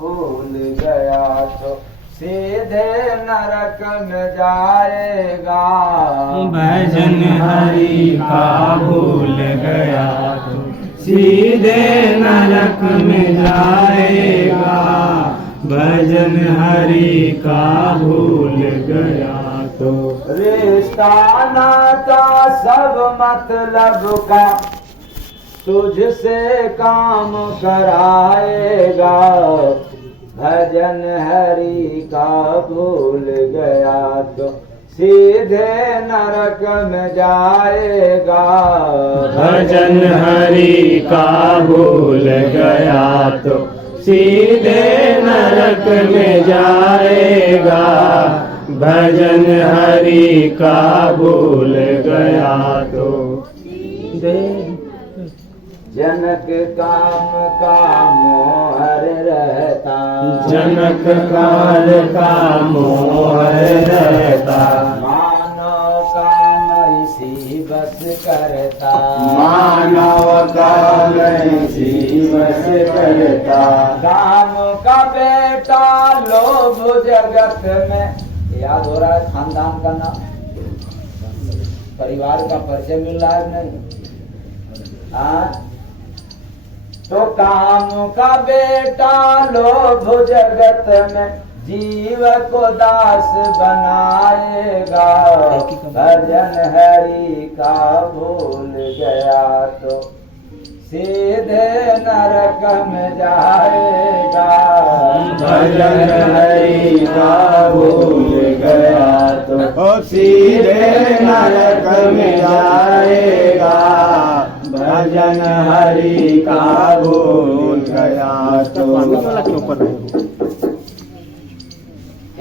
भूल गया तो सीधे नरक में जाएगा। भजन हरि का भूल गया तो सीधे नरक में जाएगा। भजन हरि का भूल गया तो रिश्ता नाता सब मतलब का तुझसे काम कराएगा। भजन हरि का भूल गया तो सीधे नरक में जाएगा। भजन हरि का भूल गया तो सीधे नरक में जाएगा। भजन हरि का भूल गया तो जनक काम का मोहर रहता। जनक काल का मोहर रहता। मानव काम इसी बस करता। मानव काल इसी बस करता। राम का बेटा लोभ जगत में। याद हो रहा है खानदान का नाम, परिवार का परिचय मिल रहा है नहीं? तो काम का बेटा लोभ जगत में जीव को दास बनाएगा। भजन हरि का भूल गया तो सीधे नरक में जाएगा। भजन हरि का भूल गया तो सीधे नरक में जाएगा। भजन हरि का भूल गया तो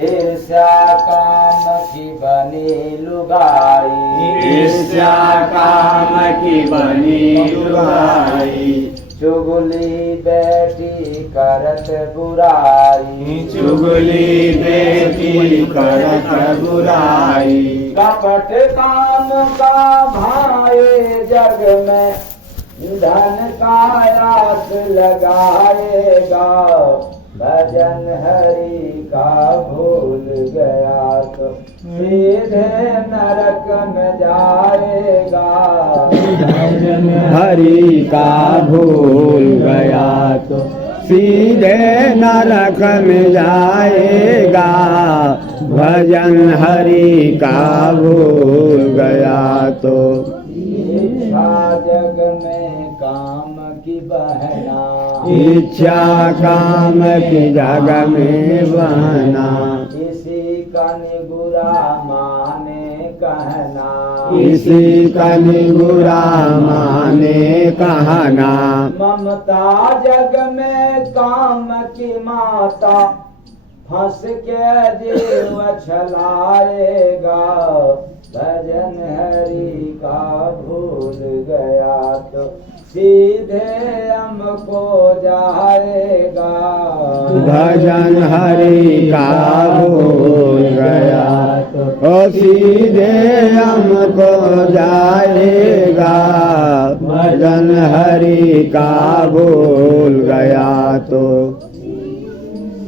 ईर्ष्या काम की बनी लुगाई। ईर्ष्या काम की बनी लुगाई। चुगली बेटी करत बुराई। चुगली बेटी करत बुराई। कपट काम का भाई जग में धन का आस लगाएगा। भजन हरि का भूल गया तो सीधे नरक में जाएगा। भजन हरि का भूल गया तो सीधे नरक में जाएगा। भजन हरि का भूल गया तो इच्छा जग में काम की बहना। इच्छा काम की जग में बहना। इसी का निगुरा माने कहना। इसी का निगुरा माने कहना। ममता जग में काम की माता फंस के जीव छलाएगा। भजन हरि का भूल गया तो सीधे हमको जाएगा। भजन हरि का भूल गया तो सीधे हमको जाएगा। भजन हरि का भूल गया तो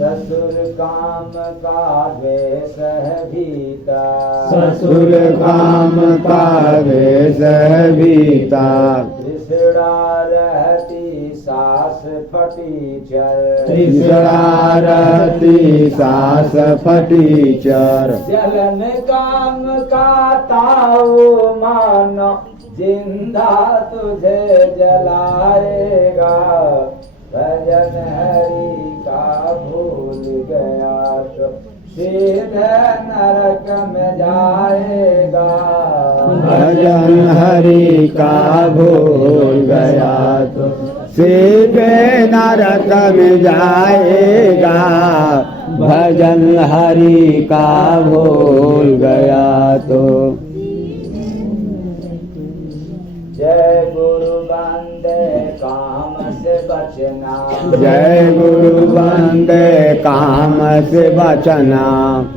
ससुर काम का द्वेष है भीता। ससुर काम का द्वेष भीता। त्रिसड़ा रहती सास फटी चर। तीसरा रहती सास फटी चर। जलन काम का ताऊ मानो जिंदा तुझे जलाएगा। भजन हरि का भूल गया तो सीधे नरक में जाएगा। भजन हरि का भूल गया तो सीधे नरक में जाएगा। भजन हरि का भूल गया तो जय गुरु बंदे काम से बचना। जय गुरु बंदे काम से बचना।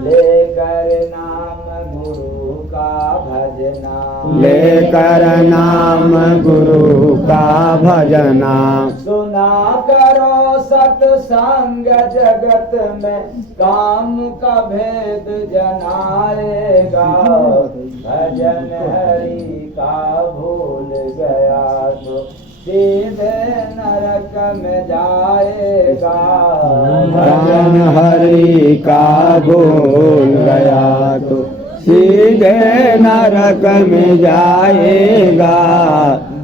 लेकर नाम गुरु का भजना। लेकर नाम गुरु का भजना। सुना करो सत्संग जगत में काम का भेद जनाएगा। भजन हरि का भूल गया तो सीधे नरक में जाएगा। भजन हरि का भूल गया तो सीधे नरक में जाएगा।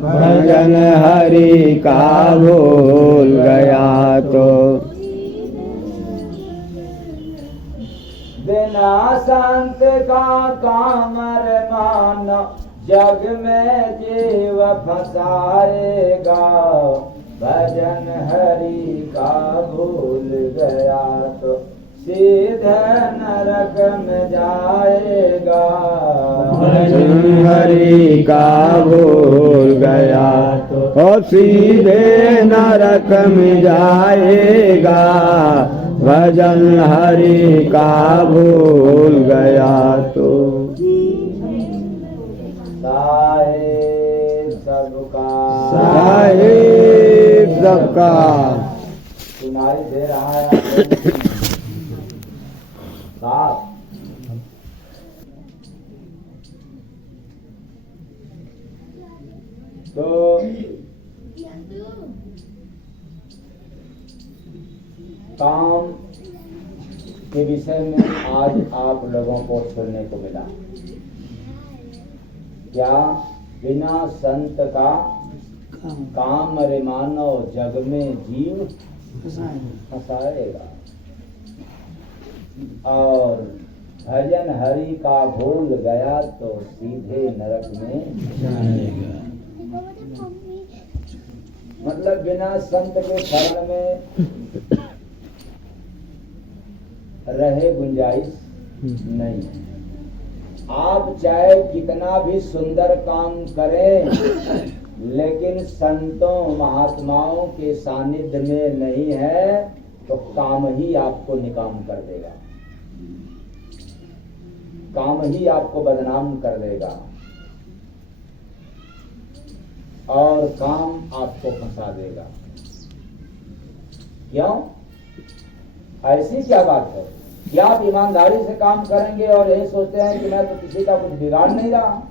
भजन हरि का भूल गया तो। बिना संत का काम रे मानो जग में जीव फंसाएगा। भजन हरि का भूल गया तो सीधे नरक में जाएगा। भजन हरि का भूल गया तो सीधे नरक में जाएगा। भजन हरि का भूल गया तो। साहेब सबका साहेब सबका सुनाई दे रहा है साफ। तो काम के विषय में आज आप लोगों को सुनने को मिला। क्या बिना संत का काम रे मानव जग में जीव फंसाएगा। और भजन हरि का भूल गया तो सीधे नरक में जाएगा। मतलब बिना संत के शरण में रहे गुंजाइश नहीं। आप चाहे कितना भी सुंदर काम करें, लेकिन संतों महात्माओं के सानिध्य में नहीं है तो काम ही आपको निकाम कर देगा, काम ही आपको बदनाम कर देगा और काम आपको फंसा देगा। क्यों? ऐसी क्या बात है कि आप ईमानदारी से काम करेंगे और यही सोचते हैं कि मैं तो किसी का कुछ बिगाड़ नहीं रहा।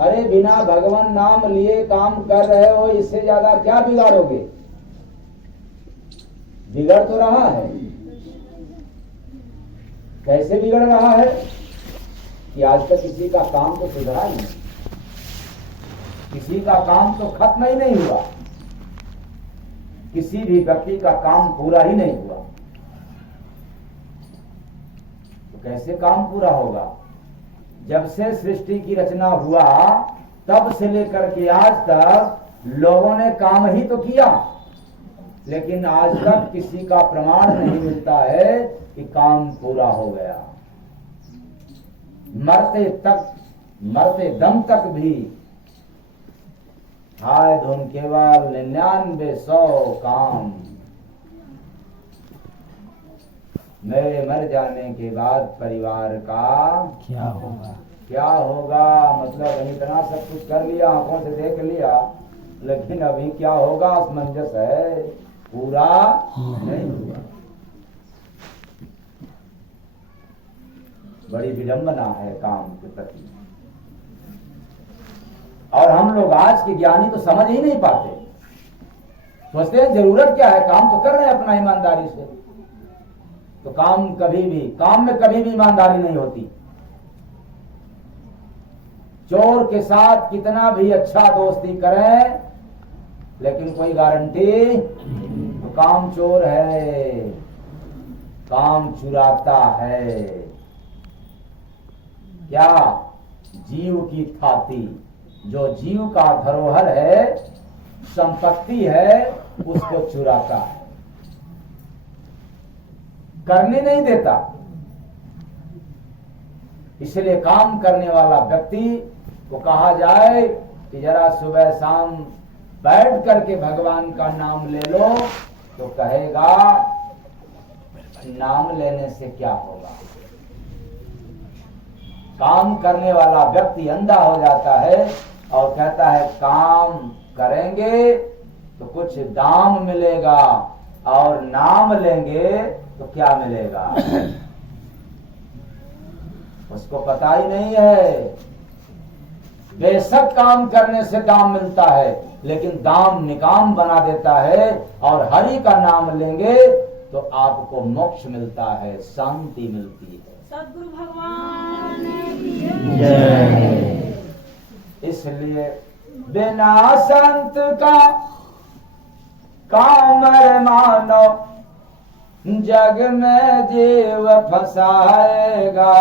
अरे बिना भगवान नाम लिए काम कर रहे हो, इससे ज्यादा क्या बिगाड़ोगे? बिगड़ तो रहा है। कैसे बिगड़ रहा है कि आज तक किसी का काम तो सुधरा नहीं, किसी का काम तो खत्म ही नहीं हुआ, किसी भी व्यक्ति का काम पूरा ही नहीं हुआ। तो कैसे काम पूरा होगा? जब से सृष्टि की रचना हुआ तब से लेकर के आज तक लोगों ने काम ही तो किया, लेकिन आज तक किसी का प्रमाण नहीं मिलता है कि काम पूरा हो गया। मरते दम तक भी हाय धुन केवल 99 काम, मेरे मर जाने के बाद परिवार का क्या होगा? क्या होगा मतलब इतना सब कुछ कर लिया, आंखों से देख लिया, लेकिन अभी क्या होगा असमंजस है, पूरा नहीं हुआ। बड़ी विडंबना है काम के प्रति। और हम लोग आज के ज्ञानी तो समझ ही नहीं पाते, सोचते हैं जरूरत क्या है, काम तो कर रहे हैं अपना ईमानदारी से। तो काम में कभी भी ईमानदारी नहीं होती। चोर के साथ कितना भी अच्छा दोस्ती करें, लेकिन कोई गारंटी, तो काम चोर है, काम चुराता है। क्या? जीव की थाती, जो जीव का धरोहर है, संपत्ति है, उसको चुराता है, करने नहीं देता। इसलिए काम करने वाला व्यक्ति को कहा जाए कि जरा सुबह शाम बैठ करके भगवान का नाम ले लो, तो कहेगा नाम लेने से क्या होगा? काम करने वाला व्यक्ति अंधा हो जाता है और कहता है काम करेंगे तो कुछ दाम मिलेगा और नाम लेंगे तो क्या मिलेगा, उसको पता ही नहीं है। बेशक काम करने से दाम मिलता है, लेकिन दाम निकाम बना देता है। और हरि का नाम लेंगे तो आपको मोक्ष मिलता है, शांति मिलती है। सद्गुरु भगवान इसलिए बिना संत का कामर मानो जग में जीव फसाएगा,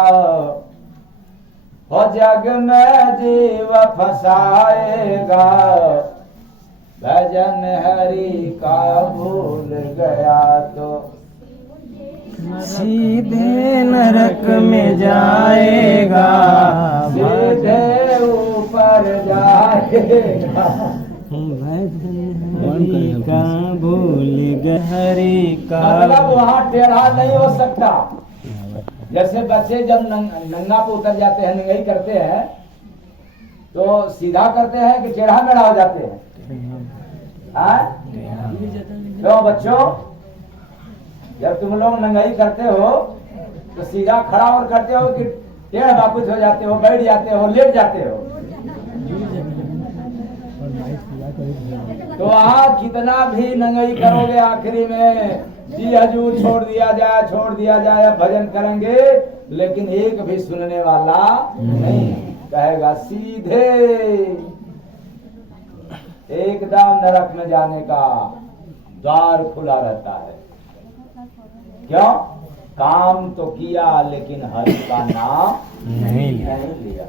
हो जग में जीव फसाएगा। भजन हरि का भूल गया तो सीधे नरक में जाएगा, सीधे ऊपर जाएगा। का भूल हरि का। मतलब वहाँ टेढ़ा नहीं हो सकता। जैसे बच्चे जब नंगा पे उतर जाते हैं, नंगाई करते हैं, तो सीधा करते हैं कि टेढ़ा मेढ़ा हो जाते हैं? तो बच्चों, जब तुम लोग नंगाई करते हो तो सीधा खड़ा और करते हो कि टेढ़ बाकुच हो जाते हो, बैठ जाते हो, लेट जाते हो? तो आप कितना भी नंगाई करोगे, आखिरी में जी हजूर छोड़ दिया जाए, अब भजन करेंगे, लेकिन एक भी सुनने वाला नहीं कहेगा। सीधे एकदम नरक में जाने का द्वार खुला रहता है। क्यों? काम तो किया लेकिन हरि का नाम नहीं लिया।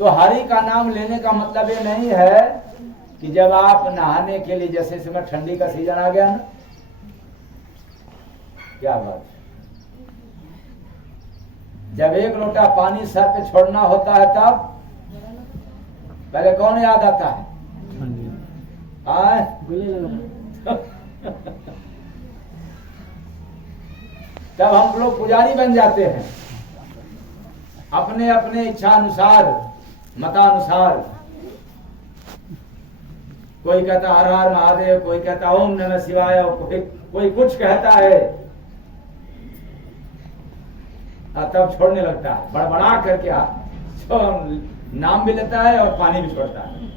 तो हरि का नाम लेने का मतलब ये नहीं है कि जब आप नहाने के लिए, जैसे समय ठंडी का सीजन आ गया ना, क्या बात, जब एक लोटा पानी सर पे छोड़ना होता है तब पहले कौन याद आता है? तब हम लोग पुजारी बन जाते हैं, अपने अपने इच्छा अनुसार, मतानुसार। कोई कहता हर हर महादेव, कोई कहता ओम नमः शिवाय, कोई कुछ कहता है, तब छोड़ने लगता है बड़बड़ा करके। नाम भी लेता है और पानी भी छोड़ता है।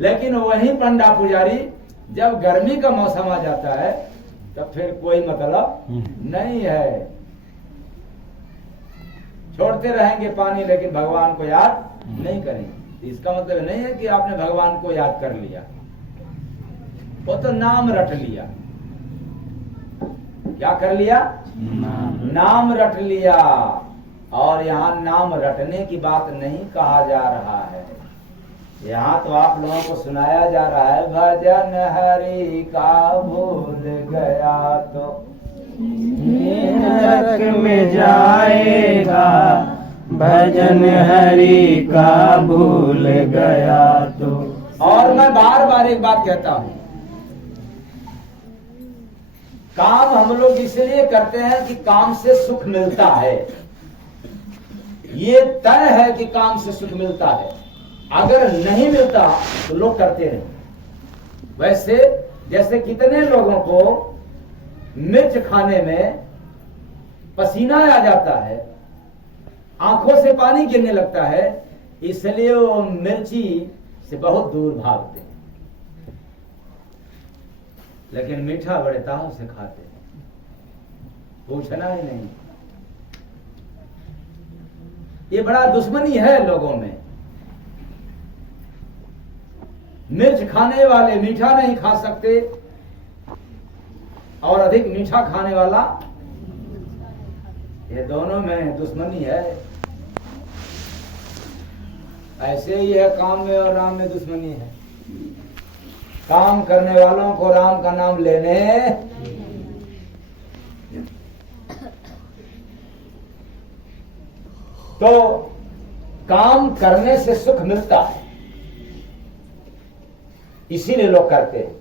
लेकिन वही पंडा पुजारी जब गर्मी का मौसम आ जाता है तब फिर कोई मतलब नहीं है, छोड़ते रहेंगे पानी, लेकिन भगवान को याद नहीं करेंगे। इसका मतलब नहीं है कि आपने भगवान को याद कर लिया, वो तो नाम रट लिया। क्या कर लिया? नाम रट लिया। और यहाँ नाम रटने की बात नहीं कहा जा रहा है, यहाँ तो आप लोगों को सुनाया जा रहा है भजन हरि का भूल गया तो नरक में जाएगा, भजन हरि का भूल गया तो। और मैं बार बार एक बात कहता हूँ, काम हम लोग इसलिए करते हैं कि काम से सुख मिलता है। ये तय है कि काम से सुख मिलता है, अगर नहीं मिलता तो लोग करते नहीं। वैसे जैसे कितने लोगों को मिर्च खाने में पसीना आ जाता है, आंखों से पानी गिरने लगता है, इसलिए वो मिर्ची से बहुत दूर भागते हैं। लेकिन मीठा बड़े ताव से खाते हैं, पूछना ही नहीं। ये बड़ा दुश्मनी है लोगों में। मिर्च खाने वाले मीठा नहीं खा सकते, और अधिक मीठा खाने वाला, ये दोनों में दुश्मनी है। ऐसे ही है काम में और राम में दुश्मनी है। काम करने वालों को राम का नाम लेने तो काम करने से सुख मिलता है, इसीलिए लोग करते हैं।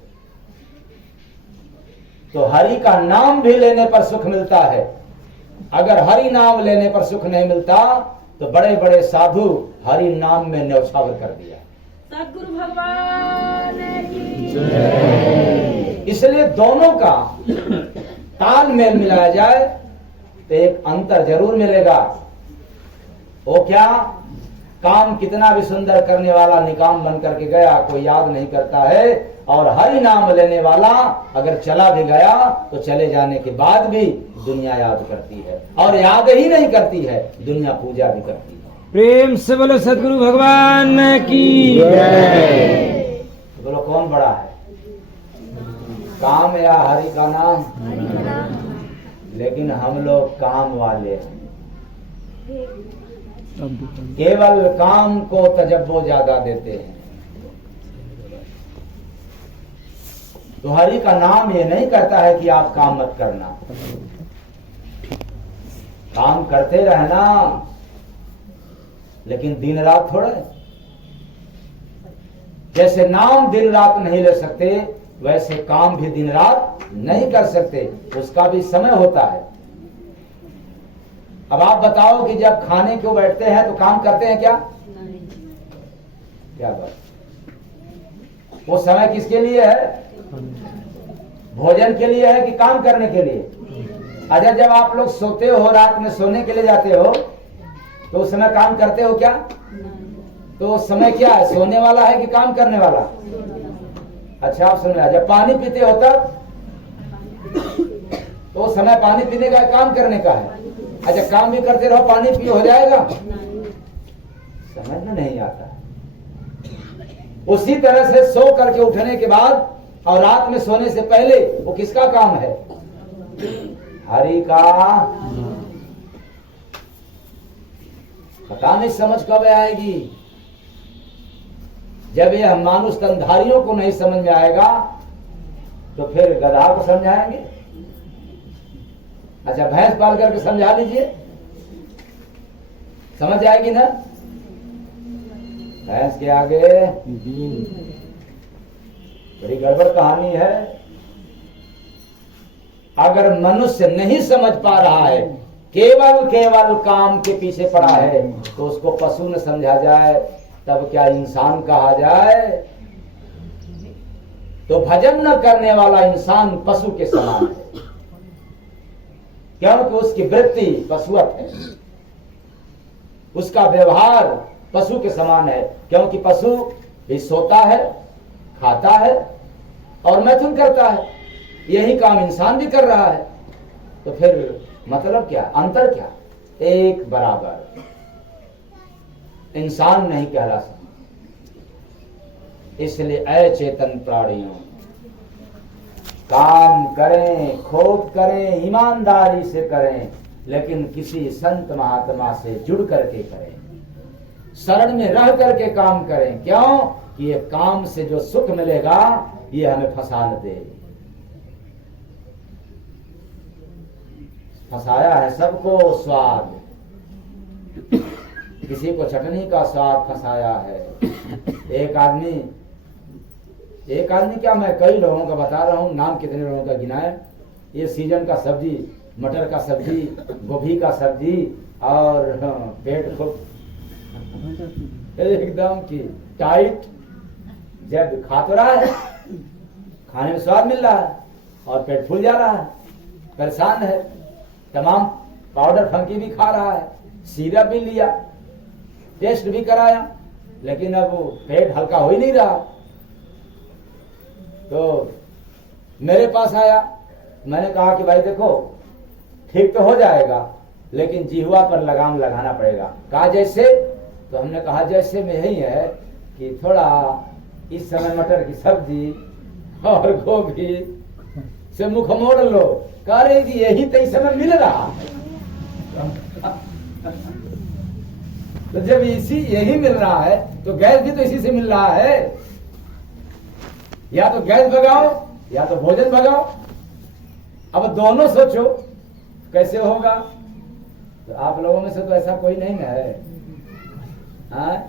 तो हरि का नाम भी लेने पर सुख मिलता है, अगर हरि नाम लेने पर सुख नहीं मिलता तो बड़े बड़े साधु हरि नाम में न्यौछावर कर दिया। सद्गुरु भगवान की इसलिए दोनों का तालमेल मिलाया जाए तो एक अंतर जरूर मिलेगा। वो क्या, काम कितना भी सुंदर करने वाला निकाम बन करके गया कोई याद नहीं करता है, और हरि नाम लेने वाला अगर चला भी गया तो चले जाने के बाद भी दुनिया याद करती है, और याद ही नहीं करती है, दुनिया पूजा भी करती है। प्रेम से बोलो सद्गुरु भगवान की जय। बोलो कौन बड़ा है, काम या हरि का नाम? लेकिन हम लोग काम वाले हैं, केवल काम को तजब्बो ज्यादा देते हैं। तो हरि का नाम ये नहीं कहता है कि आप काम मत करना, काम करते रहना, लेकिन दिन रात थोड़े। जैसे नाम दिन रात नहीं ले सकते, वैसे काम भी दिन रात नहीं कर सकते, उसका भी समय होता है। अब आप बताओ कि जब खाने को बैठते हैं तो काम करते हैं क्या? क्या बात, वो समय किसके लिए है? भोजन के लिए है कि काम करने के लिए? अच्छा, जब आप लोग सोते हो, रात में सोने के लिए जाते हो, तो उस समय काम करते हो क्या? तो उस समय क्या है, सोने वाला है कि काम करने वाला? अच्छा आप सुन, जब पानी पीते हो तब, तो उस समय पानी पीने का काम करने का है। अच्छा, काम भी करते रहो, पानी पी हो जाएगा? समझ में नहीं आता। उसी तरह से सो करके उठने के बाद और रात में सोने से पहले वो किसका काम है? हरि का। पता नहीं समझ कब आएगी। जब यह मानुष तनधारियों को नहीं समझ में आएगा तो फिर गधा को समझाएंगे। अच्छा, भैंस पाल करके समझा लीजिए, समझ जाएगी ना? भैंस के आगे बड़ी गड़बड़ कहानी है। अगर मनुष्य नहीं समझ पा रहा है, केवल केवल काम के पीछे पड़ा है, तो उसको पशु न समझा जाए तब क्या इंसान कहा जाए? तो भजन न करने वाला इंसान पशु के समान है, क्योंकि उसकी वृत्ति पशुवत है, उसका व्यवहार पशु के समान है। क्योंकि पशु भी सोता है, खाता है और मैथुन करता है, यही काम इंसान भी कर रहा है। तो फिर मतलब क्या, अंतर क्या? एक बराबर इंसान नहीं कहला सकता। इसलिए अचेतन प्राणियों, काम करें, खूब करें, ईमानदारी से करें, लेकिन किसी संत महात्मा से जुड़ करके करें, शरण में रह करके काम करें। क्यों कि ये काम से जो सुख मिलेगा ये हमें फंसा न दे। फंसाया है सबको स्वाद, किसी को चटनी का स्वाद फंसाया है। एक आदमी क्या, मैं कई लोगों का बता रहा हूं, नाम कितने लोगों का गिनाए। ये सीजन का सब्जी, मटर का सब्जी, गोभी का सब्जी, और पेट को एकदम की टाइट, जब खा तो रहा है, खाने में स्वाद मिल रहा है और पेट फूल जा रहा है, परेशान है, तमाम पाउडर फंकी भी खा रहा है, सिरप भी लिया, टेस्ट भी कराया, लेकिन अब वो पेट हल्का हो ही नहीं रहा। तो मेरे पास आया, मैंने कहा कि भाई देखो, ठीक तो हो जाएगा, लेकिन जिह्वा पर लगाम लगाना पड़ेगा। कहा जैसे? तो हमने कहा जैसे में यही है कि थोड़ा इस समय मटर की सब्जी और गोभी से मुख मोड़ लो। कह रहे कि यही तो इस समय मिल रहा है। तो जब यही मिल रहा है तो गैस भी तो इसी से मिल रहा है। या तो गैस भगाओ या तो भोजन भगाओ। अब दोनों सोचो कैसे होगा। तो आप लोगों में से तो ऐसा कोई नहीं ना है, हाँ?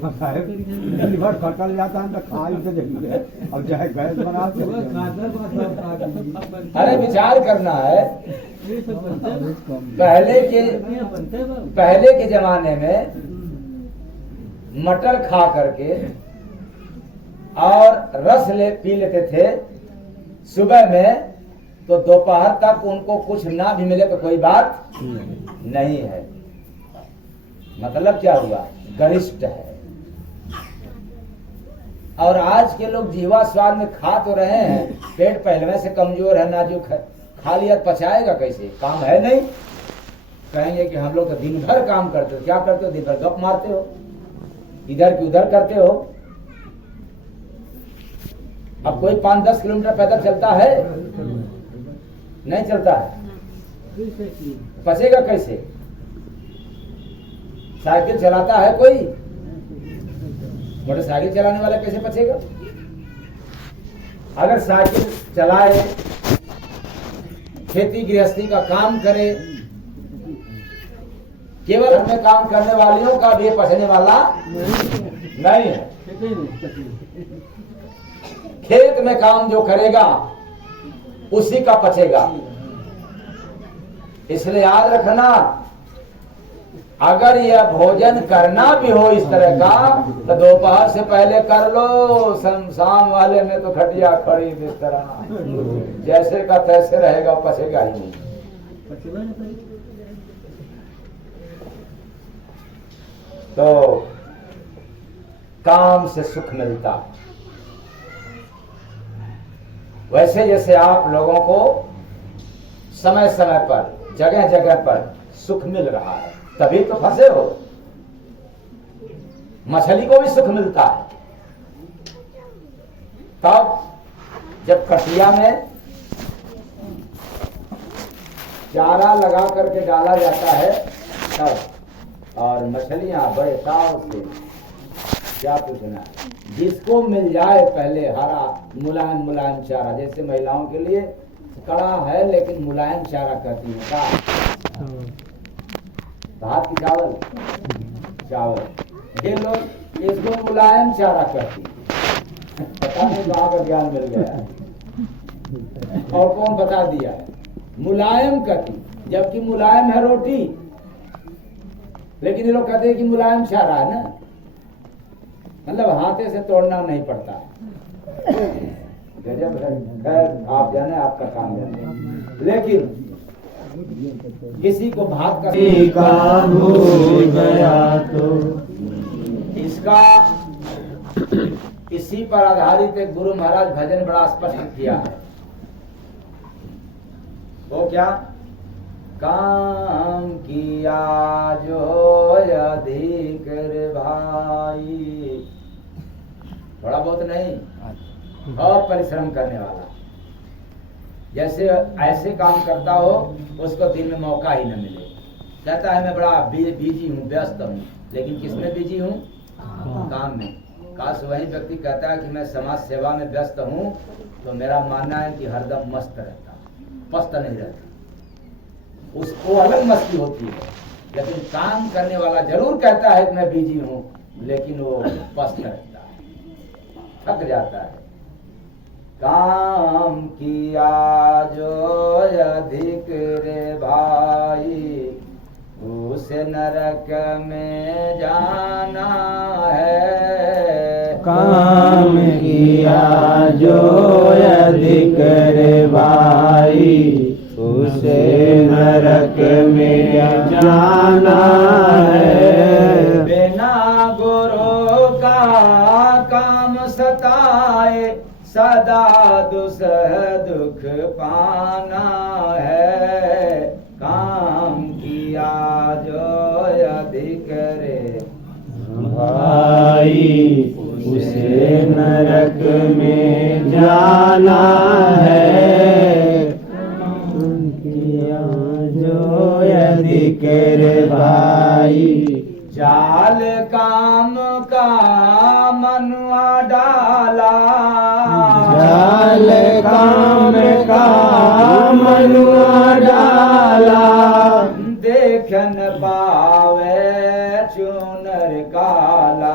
लीवर फटल जाता है तो खा के देखिए अब चाहे गैस बना के अरे विचार करना है, पहले के जमाने में मटर खा करके और रस पी लेते थे सुबह में, तो दोपहर तक उनको कुछ ना भी मिले तो कोई बात नहीं है। मतलब क्या हुआ, गरिष्ठ है। और आज के लोग जीवा स्वाद में खा तो रहे हैं, पेट पहले से कमजोर है, नाजुक है, खा लिया पचाएगा कैसे, काम है नहीं। कहेंगे कि हम लोग तो दिन भर काम करते हो। क्या करते हो? दिन भर गप मारते हो, इधर की उधर करते हो। अब कोई 5-10 किलोमीटर पैदल चलता है? नहीं चलता है, पचेगा कैसे? साइकिल चलाता है कोई? मोटरसाइकिल चलाने वाला कैसे पचेगा? अगर साइकिल चलाए, खेती गृहस्थी का काम करे, केवल अपने काम करने वालियों का भी पचने वाला नहीं है। खेत में काम जो करेगा उसी का पचेगा। इसलिए याद रखना, अगर यह भोजन करना भी हो इस तरह का तो दोपहर से पहले कर लो। शाम वाले में तो खटिया खड़ी बिस्तरा, जैसे का तैसे रहेगा, पचेगा ही नहीं। तो काम से सुख मिलता है। वैसे जैसे आप लोगों को समय समय पर जगह जगह पर सुख मिल रहा है, तभी तो फंसे हो। मछली को भी सुख मिलता है तब जब कटिया में चारा लगा करके डाला जाता है तब। और मछलियां बड़े ताव से, क्या पूछना, जिसको मिल जाए पहले हरा मुलायम मुलायम चारा, जैसे महिलाओं के लिए कड़ा है लेकिन मुलायम चारा कहती है का भात की चावल ये लोग इसको मुलायम चारा कहती है। पता नहीं कहाँ का ज्ञान मिल गया है और कौन बता दिया है। मुलायम कहती, जबकि मुलायम है रोटी, लेकिन ये लोग कहते हैं कि मुलायम चारा है ना, मतलब हाथे से तोड़ना नहीं पड़ता। गजब है। खैर आप जाने, आपका काम जाने। लेकिन किसी को भात का भूल गया तो इसका इसी पर आधारित एक गुरु महाराज भजन बड़ा स्पष्ट किया है। वो क्या, काम किया जो अधिक रे भाई, थोड़ा बहुत नहीं, और परिश्रम करने वाला। जैसे ऐसे काम करता हो उसको दिन में मौका ही न मिले, कहता है मैं बड़ा बिजी हूँ, व्यस्त हूँ, लेकिन किसमें बिजी हूँ? काम में। काश वही व्यक्ति कहता है कि मैं समाज सेवा में व्यस्त हूँ, तो मेरा मानना है कि हरदम मस्त रहता, पस्त नहीं रहता। उसको अलग मस्ती होती है, लेकिन काम करने वाला जरूर कहता है कि मैं बिजी हूँ, लेकिन वो पस्त रहता है, थक जाता है। काम किया जो अधिक रे भाई, उसे नरक में जाना है। काम किया जो अधिक रे भाई, उसे नरक में जाना है। बिना गुरु का काम सताए, सदा दुख पाना है। काम किया जो अधिक रे भाई, उसे नरक में जाना है। काम किया जो अधिक रे भाई, जाल काम का मनुआ डाला, जाल काम का मनुआ डाला। देख न पावे चुनर काला,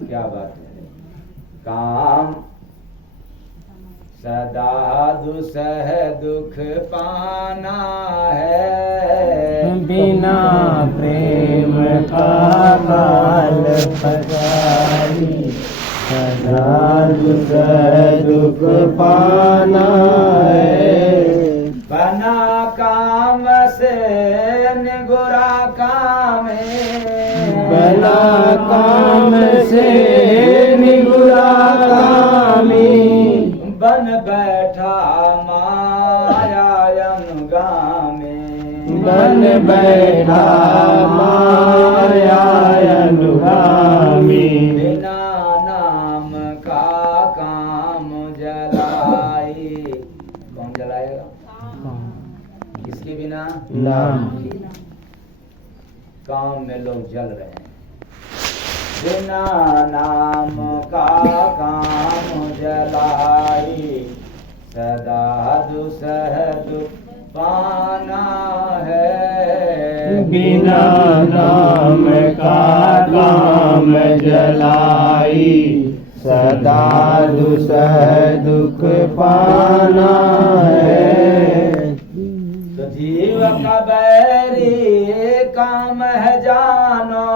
क्या बात है। काम सदा दुसह दुख पाना है, बिना प्रेम का काल पधारी, सदा दुख पाना है। बना काम से निगुरा कामे, बना काम से निगुरा कामी, बन बैठा माया अनुगामी, बन बैठा माया अनुगामी। बिना नाम का काम जलाई। कौन जलाएगा? किसके बिना? नाम काम में लोग जल रहे हैं। बिना नाम का काम जलाई, सदा दुसह दुख पाना है। बिना नाम का काम जलाई, सदा दुसह दुख पाना है। तो जीव का बैरी काम है जानो,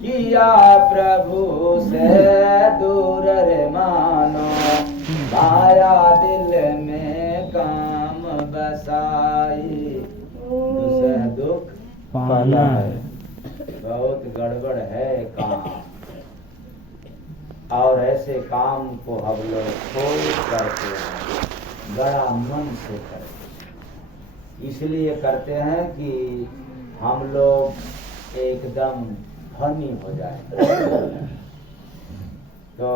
किया प्रभु से दूर रे मानो। माया दिल में काम बसाई, दुसह दुख पाना है। बहुत गड़बड़ है काम। और ऐसे काम को हम लोग खोज करते हैं, बड़ा मन से करते। इसलिए करते हैं कि हम लोग एकदम धनी हो जाए। तो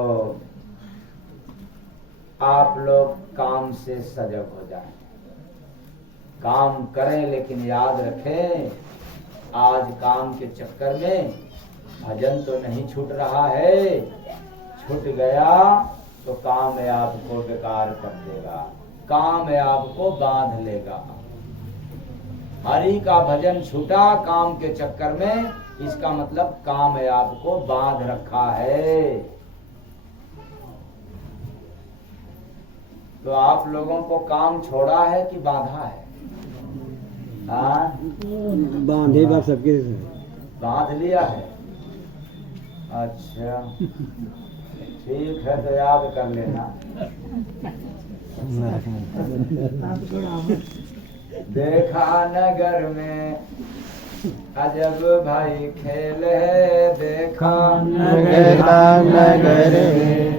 आप लोग काम से सजग हो जाएं, काम करें, लेकिन याद रखें आज काम के चक्कर में भजन तो नहीं छूट रहा है। छूट गया तो काम आपको बेकार कर देगा, काम आपको बांध लेगा। हरि का भजन छूटा काम के चक्कर में, इसका मतलब काम आपको बांध रखा है। तो आप लोगों को काम छोड़ा है कि बांधा है? हाँ, बांधे बात सबके बांध लिया है। अच्छा ठीक है, तो याद कर लेना। देखा नगर में अजब भाई खेल है, देखा नगर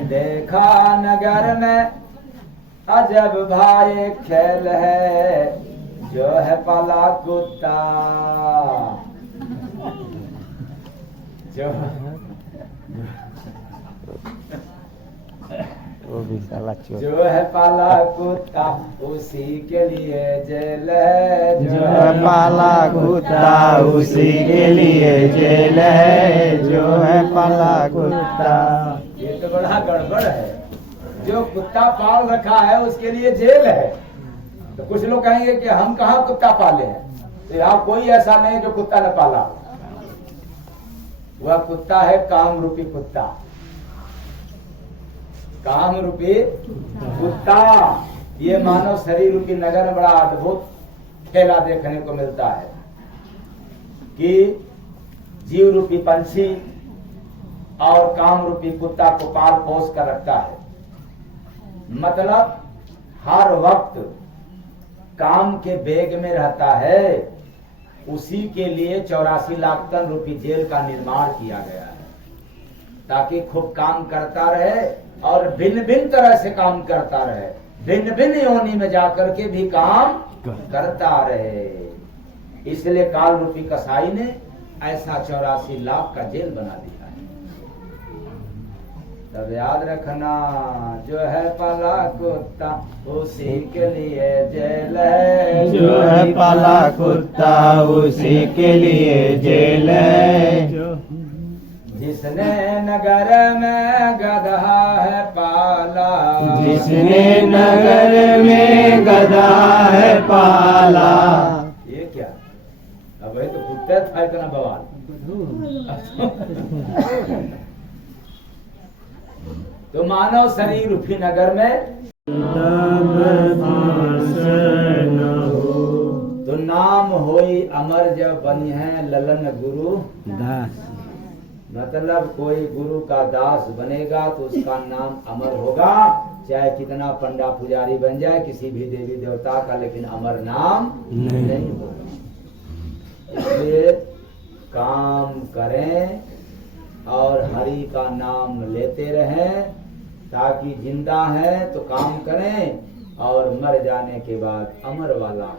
देखा नगर में अजब भाई खेल है, जो है पाला कुत्ता, जो वो भी साला चोर। जो है पाला कुत्ता उसी के लिए जेल है, जो है पाला कुत्ता उसी के लिए जेल है, जो है पाला कुत्ता। ये तो बड़ा गड़बड़ है। जो कुत्ता पाल रखा है उसके लिए जेल है। तो कुछ लोग कहेंगे कि हम कहाँ कुत्ता पाले हैं, तो यहाँ कोई ऐसा नहीं जो कुत्ता न पाला। वह कुत्ता है काम रूपी कुत्ता, काम रूपी कुत्ता। ये मानव शरीर रूपी नगर में बड़ा अद्भुत खेला देखने को मिलता है कि जीव रूपी पंछी और काम रूपी कुत्ता को पाल पोस कर रखता है। मतलब हर वक्त काम के बेग में रहता है। उसी के लिए 84 लाख टन रूपी जेल का निर्माण किया गया है, ताकि खूब काम करता रहे और भिन्न भिन्न तरह से काम करता रहे, भिन्न भिन्न योनि में जाकर के भी काम करता रहे। इसलिए काल रूपी कसाई ने ऐसा 84 लाख का जेल बना दिया है। तब याद रखना, जो है पाला कुत्ता उसी के लिए जेल है, जो है पाला कुत्ता उसी के लिए जेल है। जिसने नगर में गधा है पाला, जिसने नगर में गधा है पाला। ये क्या, अब ये तो कुत्ता था इतना बवाल। तो मानव शरीर रूपी नगर में तो नाम होई अमर जब बनी है ललन गुरु दास मतलब कोई गुरु का दास बनेगा तो उसका नाम अमर होगा, चाहे कितना पंडा पुजारी बन जाए किसी भी देवी देवता का, लेकिन अमर नाम नहीं होगा। इसलिए काम करें और हरि का नाम लेते रहें, ताकि जिंदा है तो काम करें और मर जाने के बाद अमर वाला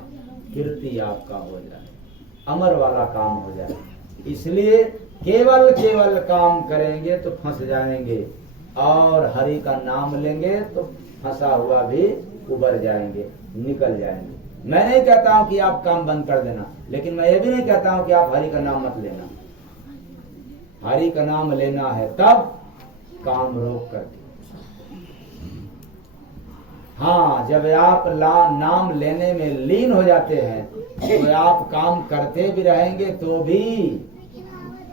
कीर्ति आपका हो जाए, अमर वाला काम हो जाए। इसलिए केवल काम करेंगे तो फंस जाएंगे और हरि का नाम लेंगे तो फंसा हुआ भी उबर जाएंगे, निकल जाएंगे। मैं नहीं कहता हूं कि आप काम बंद कर देना, लेकिन मैं ये भी नहीं कहता हूं कि आप हरि का नाम मत लेना। हरि का नाम लेना है तब काम रोक करके। हाँ, जब आप नाम लेने में लीन हो जाते हैं तो आप काम करते भी रहेंगे तो भी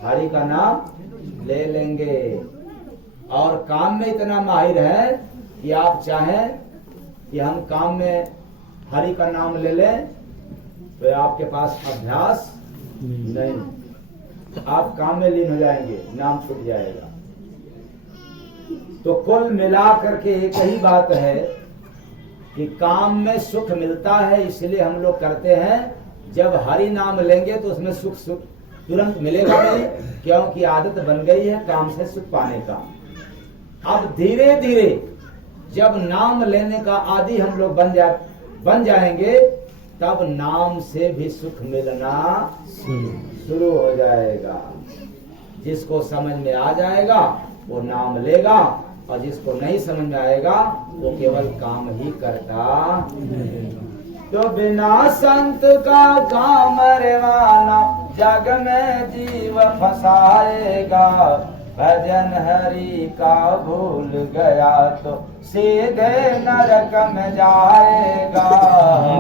हरि का नाम ले लेंगे, और काम में इतना माहिर है कि आप चाहें कि हम काम में हरि का नाम ले लें तो आपके पास अभ्यास नहीं, आप काम में लीन हो जाएंगे, नाम छूट जाएगा। तो कुल मिला करके एक ही बात है कि काम में सुख मिलता है, इसलिए हम लोग करते हैं। जब हरि नाम लेंगे तो उसमें सुख तुरंत मिलेगा नहीं, क्योंकि आदत बन गई है काम से सुख पाने का। अब धीरे धीरे जब नाम लेने का आदि हम लोग बन जाएंगे तब नाम से भी सुख मिलना शुरू हो जाएगा। जिसको समझ में आ जाएगा वो नाम लेगा, और जिसको नहीं समझ में आएगा वो केवल काम ही करता। तो बिना संत का काम रे वाला जग में जीव फसाएगा, भजन हरि का भूल गया तो सीधे नरक में जाएगा।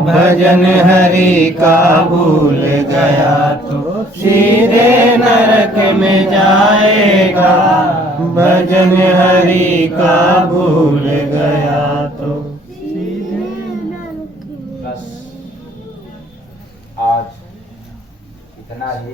भजन हरि का भूल गया तो सीधे नरक में जाएगा। भजन हरि का भूल गया तो बस आज इतना ही।